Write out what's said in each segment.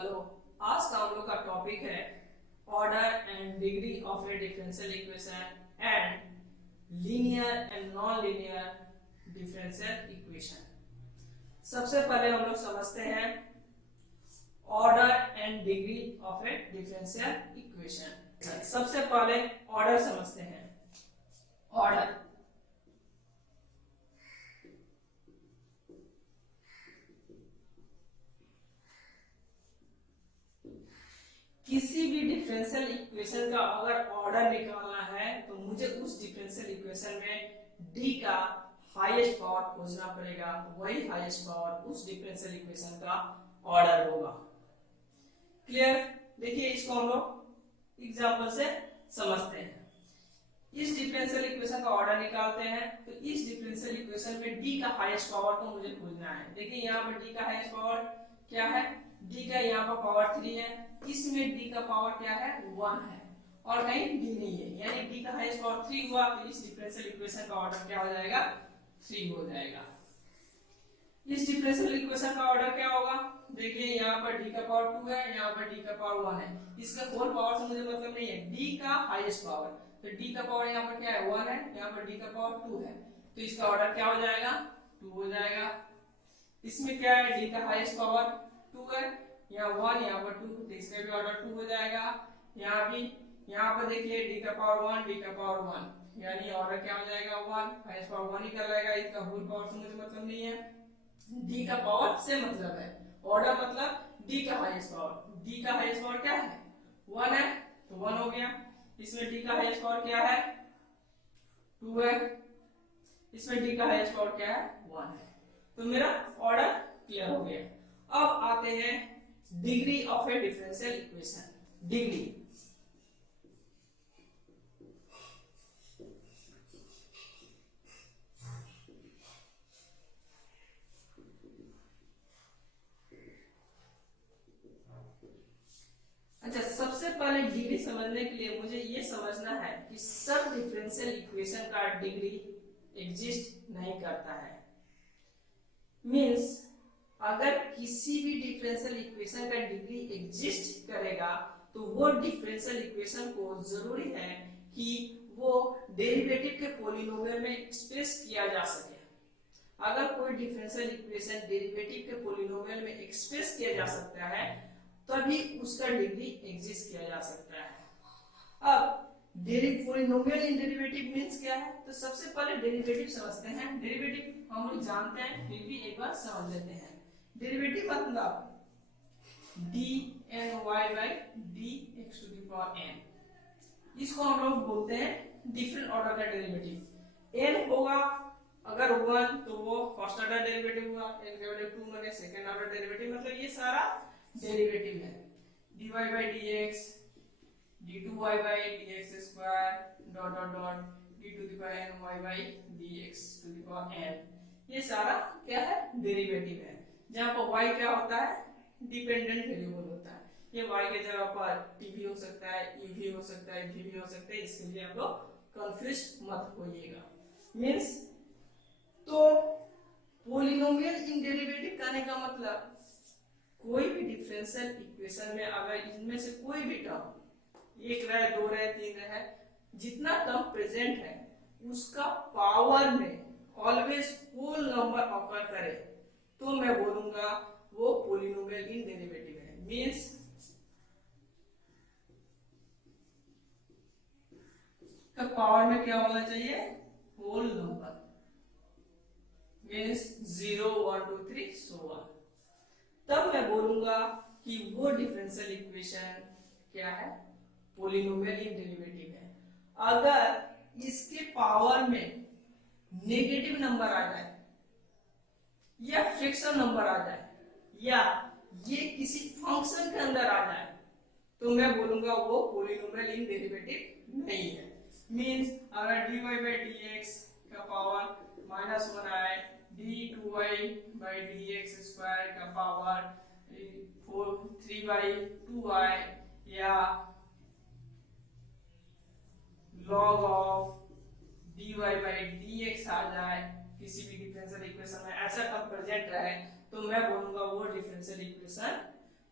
Hello. आज का हम लोग का टॉपिक है order and degree of A differential equation and linear and non linear differential equation. सबसे पहले हम लोग समझते हैं order and degree of A differential equation. सबसे पहले ऑर्डर समझते हैं। ऑर्डर किसी भी डिफरेंशियल इक्वेशन का अगर ऑर्डर निकालना है तो मुझे उस डिफरेंशियल इक्वेशन में डी का हाईएस्ट पावर खोजना पड़ेगा। वही हाईएस्ट पावर उस डिफरेंशियल इक्वेशन का ऑर्डर होगा। क्लियर? देखिए, इसको हम लोग एग्जांपल से समझते हैं। इस डिफरेंशियल इक्वेशन का ऑर्डर निकालते हैं तो इस डिफरेंशियल इक्वेशन में डी का हाईएस्ट पावर को मुझे खोजना है। देखिए, यहाँ पर डी का हाईएस्ट पावर क्या है? डी का यहाँ पर पावर 3 है, इसमें डी का पावर क्या है? 1 है और कहीं डी नहीं है, यानी डी का हाईएस्ट पावर 3 हुआ तो इस डिफरेंशियल इक्वेशन का ऑर्डर क्या हो जाएगा? 3 हो जाएगा। इस डिफरेंशियल इक्वेशन का ऑर्डर क्या होगा? देखिए, यहाँ पर डी का पावर 2 है, यहाँ पर डी का पावर 1 है। इसका होल पावर से मुझे मतलब नहीं है, डी का हाईएस्ट पावर। तो डी का पावर यहाँ पर क्या है? 1 है, यहाँ पर डी का पावर 2 है, तो इसका ऑर्डर क्या हो जाएगा? 2 हो जाएगा। इसमें क्या है? डी का हाईएस्ट पावर 2 है, यहाँ 1, यहाँ पर 2, तो इसका भी ऑर्डर 2 हो जाएगा। यहाँ भी, यहाँ पर देखिए डी का पावर 1, डी का पावर 1, यानी ऑर्डर क्या हो जाएगा? 1, हाईएस्ट पावर 1 ही कर रहेगा। इसका होल पावर से मुझे मतलब नहीं है, डी का पावर से मतलब है। ऑर्डर मतलब डी का हाईएस्ट पावर। डी का हाईएस्ट पावर क्या है? 1 है, तो 1 हो गया। इसमें डी का हाईएस्ट पावर क्या है? 2 है, इसमें डी का हाईएस्ट पावर क्या है? 1 है। तो मेरा ऑर्डर क्लियर हो गया। अब आते हैं degree of A differential equation. Degree अच्छा, सबसे पहले डिग्री समझने के लिए मुझे ये समझना है कि सब डिफरेंशियल इक्वेशन का डिग्री एग्जिस्ट नहीं करता है। मींस अगर किसी भी डिफरेंशियल इक्वेशन का डिग्री एग्जिस्ट करेगा तो वो डिफरेंशियल इक्वेशन को जरूरी है कि वो डेरिवेटिव के पॉलिनोमियल में एक्सप्रेस किया जा सके। अगर कोई डिफरेंशियल इक्वेशन डेरिवेटिव के पॉलिनोमियल में एक्सप्रेस किया जा सकता है तभी उसका डिग्री एग्जिस्ट किया जा सकता है। अब पॉलिनोमियल इन डेरिवेटिव मींस क्या है? तो सबसे पहले डेरिवेटिव समझते हैं। डेरिवेटिव हम लोग जानते हैं, फिर भी एक बार समझ लेते हैं। डेरिवेटिव मतलब dny by dx to the power n। इसको हम लोग बोलते हैं डिफरेंट ऑर्डर का डेरिवेटिव। n होगा अगर 1 तो वो फर्स्ट ऑर्डर डेरिवेटिव हुआ, n के वैल्यू 2 माने सेकंड ऑर्डर डेरिवेटिव। मतलब ये सारा डेरिवेटिव है। dy by dx, d2y by dx square dot dot dot d to the power n y by dx to the power n, ये सारा क्या है? डेरिवेटिव है। जहाँ पर y क्या होता है? डिपेंडेंट वेरिएबल होता है। ये y के जगह पर t भी हो सकता है, u भी हो सकता है, v भी हो सकता है। इसके लिए आप लोग कंफ्यूज मत होइएगा। मींस तो पॉलिनोमियल इन डेरिवेटिव कहने का मतलब कोई भी डिफरेंशियल इक्वेशन में अगर इनमें से कोई भी टर्म 1 रहे, 2 रहे, 3 रहे, जितना टर्म प्रेजेंट है उसका पावर में ऑलवेज होल नंबर ऑकर करे तो मैं बोलूंगा वो पॉलिनोमियल इन डेरिवेटिव है। मींस का पावर में क्या होना चाहिए? Whole number. Means 0 1 2 3 so on। तब मैं बोलूंगा कि वो डिफरेंशियल इक्वेशन क्या है? पॉलिनोमियल इन डेरिवेटिव है। अगर इसके पावर में नेगेटिव नंबर आ जाए या फ्रैक्शन नंबर आ जाए या ये किसी फंक्शन के अंदर आ जाए तो मैं बोलूंगा वो पॉलिनोमियल इन डेरिवेटिव नहीं है। मींस अगर dy by dx का पावर -1 आए, d2y by dx स्क्वायर का पावर 3/2 आए, या log of dy by dx आ जाए किसी भी डिफरेंशियल इक्वेशन में, ऐसा टर्म प्रेजेंट रहे तो मैं बोलूंगा वो डिफरेंशियल इक्वेशन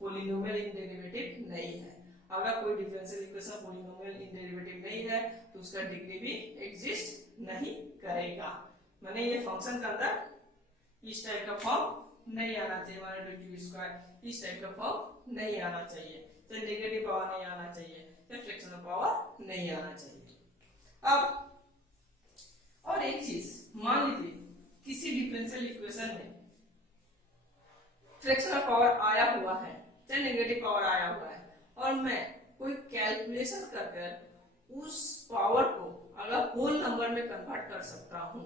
पॉलिनोमियल इंडेरिवेटिव नहीं है। अगर कोई डिफरेंशियल इक्वेशन पॉलिनोमियल इंडेरिवेटिव नहीं है तो उसका डिग्री भी एग्जिस्ट नहीं करेगा। माने ये फंक्शन के अंदर इस टाइप का फॉर्म नहीं आना चाहिए, 1/2 इस टाइप का फॉर्म नहीं आना चाहिए, तो नेगेटिव पावर नहीं आना चाहिए, तो फ्रैक्शनल पावर नहीं आना चाहिए। अब और एक चीज, मान लीजिए किसी डिफरेंशियल इक्वेशन में फ्रैक्शनल पावर आया हुआ है, चाहे नेगेटिव पावर आया हुआ है, और मैं कोई कैलकुलेशन कर कर उस पावर को अगर होल नंबर में कन्वर्ट कर सकता हूं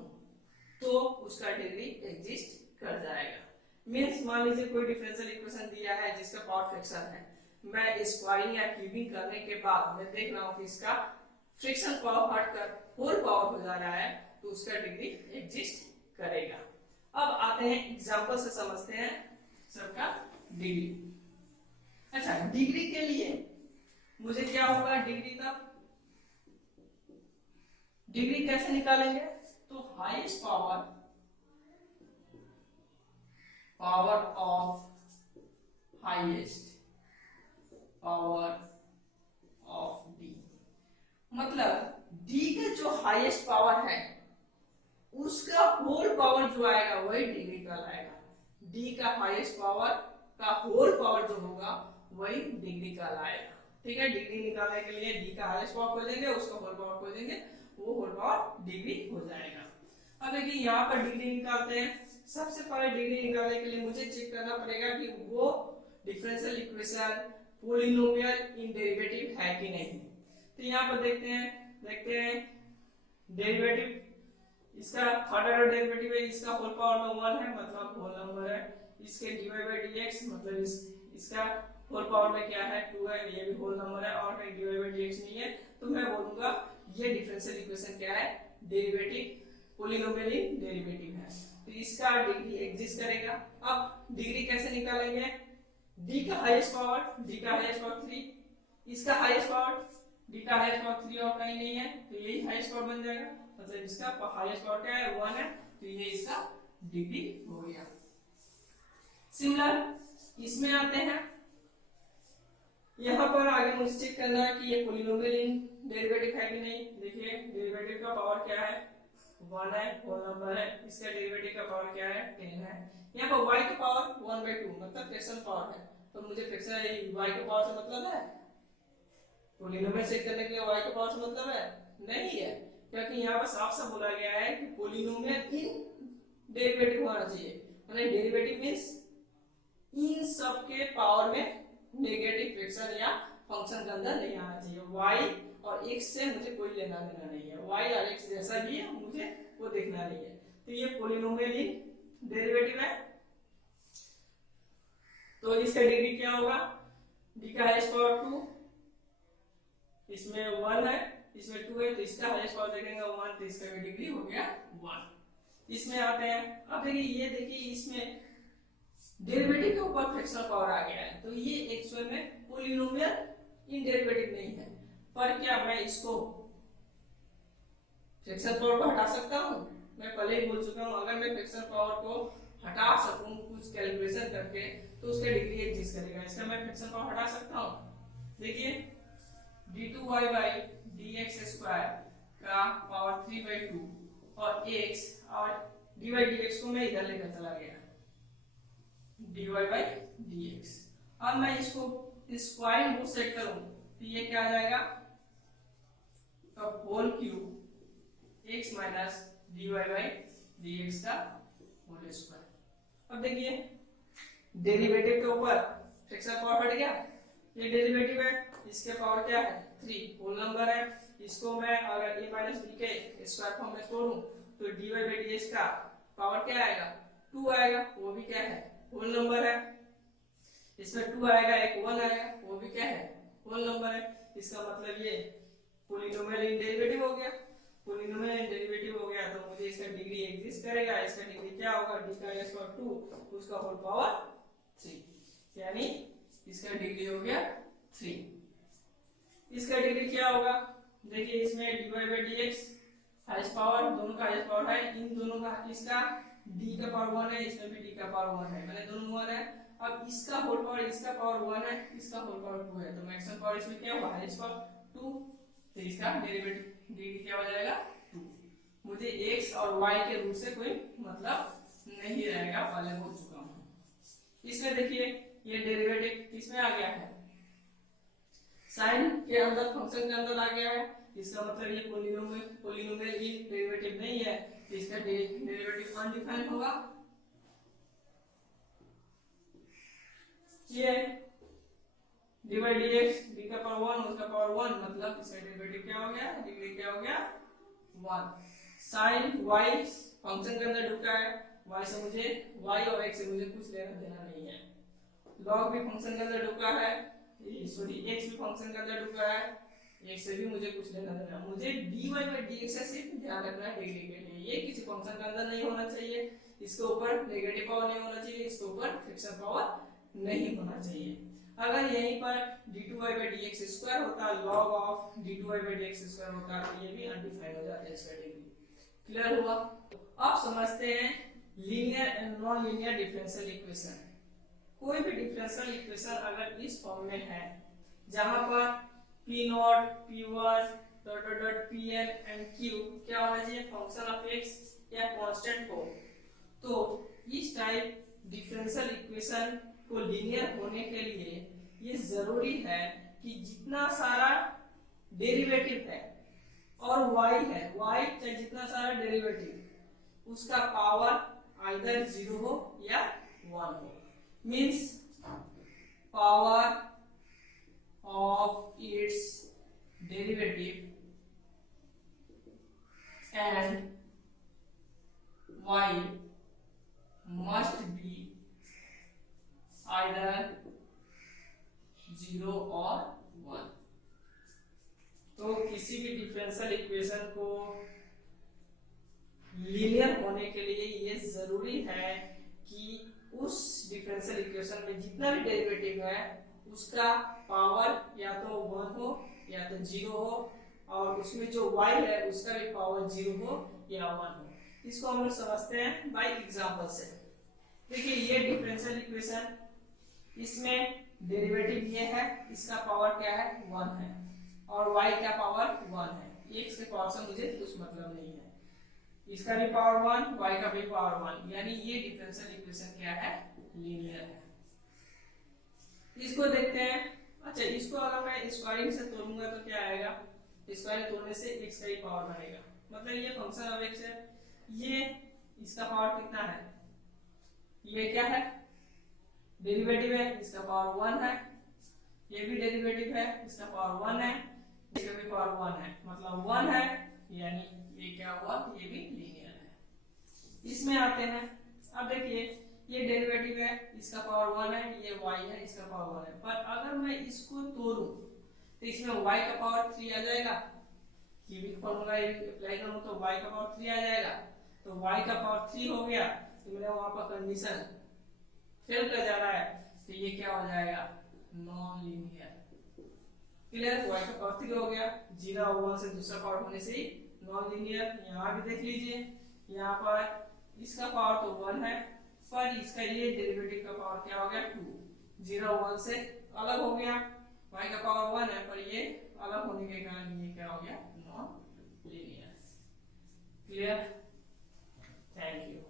तो उसका डिग्री एग्जिस्ट कर जाएगा। मींस मान लीजिए कोई डिफरेंशियल इक्वेशन दिया है जिसका पावर फ्रैक्शन है, मैं स्क्वायरिंग या क्यूबिंग करने के बाद मैं देख रहा हूं कि इसका फ्रैक्शन पावर हटकर होल पावर हो जा रहा है, तो उसका डिग्री एग्जिस्ट करेगा। अब आते हैं एग्जांपल से समझते हैं सबका डिग्री। अच्छा, डिग्री के लिए मुझे क्या होगा, डिग्री कैसे निकालेंगे, तो highest power of highest power of D, मतलब डी के जो हाईएस्ट पावर है उसका होल पावर जो आएगा वही डिग्री कहलाएगा। डी का हाईएस्ट पावर का होल पावर जो होगा वही डिग्री कहलाएगा। ठीक है, डिग्री निकालने के लिए डी का हाईएस्ट पावर खोजेंगे, उसका होल पावर खोजेंगे, वो होल पावर डिग्री हो जाएगा। अब देखिए यहाँ पर डिग्री निकालते हैं। सबसे पहले डिग्री निकालने के लिए मुझे चेक करना पड़ेगा कि वो डिफरेंशियल इक्वेशन पॉलिनोमियल इंडेरिवेटिव है कि नहीं। तो यहाँ पर देखते हैं डेरिवेटिव, इसका थर्ड ऑर्डर डेरिवेटिव है, इसका होल पावर में 1 है, मतलब होल नंबर है। इसके dy by dx मतलब इसका होल पावर में क्या है, 2 है, ये भी होल नंबर है, और dy by dx नहीं है, तो मैं बोलूंगा ये डिफरेंशियल इक्वेशन क्या है, डेरिवेटिव पॉलिनोमियल डेरिवेटिव है, तो इसका डिग्री एग्जिस्ट करेगा। अब डिग्री कैसे निकालेंगे, d का हाईएस्ट पावर 3, इसका हाईएस्ट पावर d का हाईएस्ट पावर 3 और कहीं नहीं है, तो यही हाईएस्ट पावर बन जाएगा, मतलब इसका हाईएस्ट पावर क्या है, 1 है, तो ये इसका डिग्री हो गया। सिमिलर इसमें आते हैं, यहाँ पर आगे मुझे चेक करना है कि ये पॉलिनोमियल डेरिवेटिव है कि नहीं। देखिए डेरिवेटिव का पावर क्या है, 1 है, होल नंबर है, इसका डेरिवेटिव का पावर क्या है, 10 है। यहाँ पर y का पावर 1/2 मतलब फ्रैक्शन पावर है, तो मुझे फ्रैक्शन y के पावर से मतलब है, पॉलिनोमियल चेक करने के लिए y के पावर से मतलब है नहीं है, क्योंकि यहाँ पर साफ साफ बोला गया है कि पॉलिनोमियल इन डेरिवेटिव होना चाहिए, माने डेरिवेटिव मींस इन सब के पावर में नेगेटिव फ्रैक्शन या फंक्शन के अंदर नहीं आना चाहिए। y और x से मुझे कोई लेना देना नहीं है, y और x जैसा भी है मुझे वो देखना नहीं है, तो ये पॉलिनोमियल इन डेरिवेटिव है, तो इसका डिग्री क्या होगा, d का हाईएस्ट पावर 2, इसमें 1 है, इसमें 2 है, तो इसका हाईएस्ट पावर देखेंगे 1, तो इसका भी डिग्री हो गया 1। इसमें आते हैं, अब देखिए इसमें डेरिवेटिव के ऊपर फ्रैक्शनल पावर आ गया है, तो ये एक्चुअल में पॉलिनोमियल इन डेरिवेटिव नहीं है, पर क्या मैं इसको फ्रैक्शनल पावर को हटा सकता हूँ, मैं पहले ही बोल चुका हूँ, अगर मैं फ्रैक्शनल पावर को हटा सकूं कुछ कैलकुलेशन करके तो उसका डिग्री एग्जिस्ट करेगा। इसका मैं फ्रैक्शनल पावर हटा सकता हूँ, देखिए d2y by dx स्क्वायर का पावर 3/2 और x और dy dx को मैं इधर लेकर चला गया, dy by dx। अब मैं इसको स्क्वायरिंग रूट सेट करूं तो ये क्या आ जाएगा, तो whole cube x minus dy by dx का होल स्क्वायर। अब देखिए डेरिवेटिव के ऊपर फ्रैक्शनल पावर हट गया, ये डेरिवेटिव है, इसके पावर क्या है 3, होल नंबर है, इसको मैं अगर a माइनस b के स्क्वायर फॉर्म में तोड़ूं तो dy by dx का पावर क्या आएगा 2 आएगा, वो भी क्या है होल नंबर है, इसमें 2 आएगा, एक 1 आएगा, वो भी क्या है होल नंबर है। इसका मतलब ये पॉलिनोमियल इन डेरिवेटिव हो गया, पॉलिनोमियल इन डेरिवेटिव हो गया तो मुझे इसका डिग्री एग्जिस्ट करेगा। इसका डिग्री क्या होगा, d का हाईएस्ट पावर 2 उसका होल पावर 3, यानी इसका डिग्री हो गया 3। इसका डिग्री क्या होगा, देखिए इसमें dy by dx highest power, दोनों का हाईएस्ट पावर है, इन दोनों का, इसका d का पावर 1 है, इसमें भी d का पावर 1 है, मैंने दोनों 1 है, अब इसका होल पावर, इसका पावर 1 है, इसका होल पावर 2 है, तो मैक्सिमम पावर इसमें क्या हुआ, हाईएस्ट पावर 2, तो इसका डेरिवेटिव डी क्या हो जाएगा 2। मुझे x और y के रूट से कोई मतलब नहीं रहेगा, पहले बोल चुका हूं। इसमें देखिए ये डेरिवेटिव किसमें आ गया है, साइन के अंदर, फंक्शन के अंदर आ गया है, इसका मतलब ये पोलिनोमियल इन डेरिवेटिव नहीं है, तो इसका डेरिवेटिव अनडिफाइंड होगा। ये dy dx d का पावर 1 उसका पावर 1, मतलब इसका डेरिवेटिव क्या हो गया, डिग्री क्या हो गया 1। sin y फंक्शन के अंदर ढुका है, y से मुझे, y और x से मुझे कुछ लेना देना नहीं है। log भी फंक्शन के अंदर ढुका है, सॉरी x भी फंक्शन के अंदर ढुका है, x से भी मुझे कुछ लेना देना, मुझे dy by dx से सिर्फ ध्यान रखना है डिग्री के लिए, ये किसी फंक्शन के अंदर नहीं होना चाहिए, इसके ऊपर नेगेटिव पावर नहीं होना चाहिए, इसके ऊपर फ्रिक्शन पावर नहीं होना चाहिए। अगर यहीं पर d2y by dx स्क्वायर होता, log of d2y by dx square होता, तो ये भी अनडिफाइंड हो जाता है, इसका डिग्री क्लियर हुआ। अब समझते हैं linear and non linear differential equation. कोई भी डिफरेंशियल इक्वेशन अगर इस फॉर्म में है जहां पर p0 p1 dot dot dot pn and q क्या होना चाहिए, फंक्शन ऑफ x या कांस्टेंट हो, तो इस टाइप डिफरेंशियल इक्वेशन को लीनियर होने के लिए ये जरूरी है कि जितना सारा डेरिवेटिव है और y है, y चाहे जितना सारा डेरिवेटिव उसका पावर आइदर 0 हो या 1 हो, means power of its derivative and y must be either 0 और 1। तो किसी भी डिफरेंशियल इक्वेशन को लीनियर होने के लिए ये जरूरी है कि उस डिफरेंशियल इक्वेशन में जितना भी डेरिवेटिव है उसका पावर या तो 1 हो या तो 0 हो, और उसमें जो y है उसका भी पावर 0 हो या 1 हो। इसको हम लोग समझते हैं बाय एग्जांपल से। देखिए ये डिफरेंशियल इक्वेशन, इसमें डेरिवेटिव ये है, इसका पावर क्या है 1 है, और y का पावर 1 है, x के पावर से मुझे कुछ मतलब नहीं है, इसका भी पावर 1 y का भी पावर 1, यानी ये डिफरेंशियल इक्वेशन क्या है, लीनियर है। इसको देखते हैं। अच्छा, इसको अगर मैं स्क्वायरिंग से तोड़ूंगा तो क्या आएगा, स्क्वायरिंग तोड़ने से x का ही पावर बनेगा, मतलब ये फंक्शन ऑफ x है, ये इसका पावर कितना है, ये क्या है डेरिवेटिव है, इसका पावर 1 है, ये भी डेरिवेटिव है, इसका पावर 1 है, इसका भी पावर 1 है, मतलब 1 है, यानी ये क्या हुआ, ये भी लीनियर है। इसमें आते हैं, अब देखिए ये डेरिवेटिव है, इसका पावर 1 है, ये y है, इसका पावर 1 है, पर अगर मैं इसको तोड़ूं तो इसमें y का पावर 3 आ जाएगा, क्यूबिक फॉर्मूला अप्लाई करूं तो y का पावर 3 आ जाएगा, तो y का पावर 3 हो गया, तो मेरा वहां पर कंडीशन फेल कर जा रहा है, तो ये क्या हो जाएगा, नॉन लीनियर। क्लियर, y का पावर 3 हो गया, 0 और 1 से दूसरा पावर होने से नॉन लीनियर। यहाँ भी देख लीजिए, यहाँ पर इसका पावर तो 1 है, पर इसका ये डेरिवेटिव का पावर क्या हो गया 2, 0 1 से अलग हो गया, y का पावर 1 है, पर ये अलग होने के कारण ये क्या हो गया, non linear. Clear, thank you.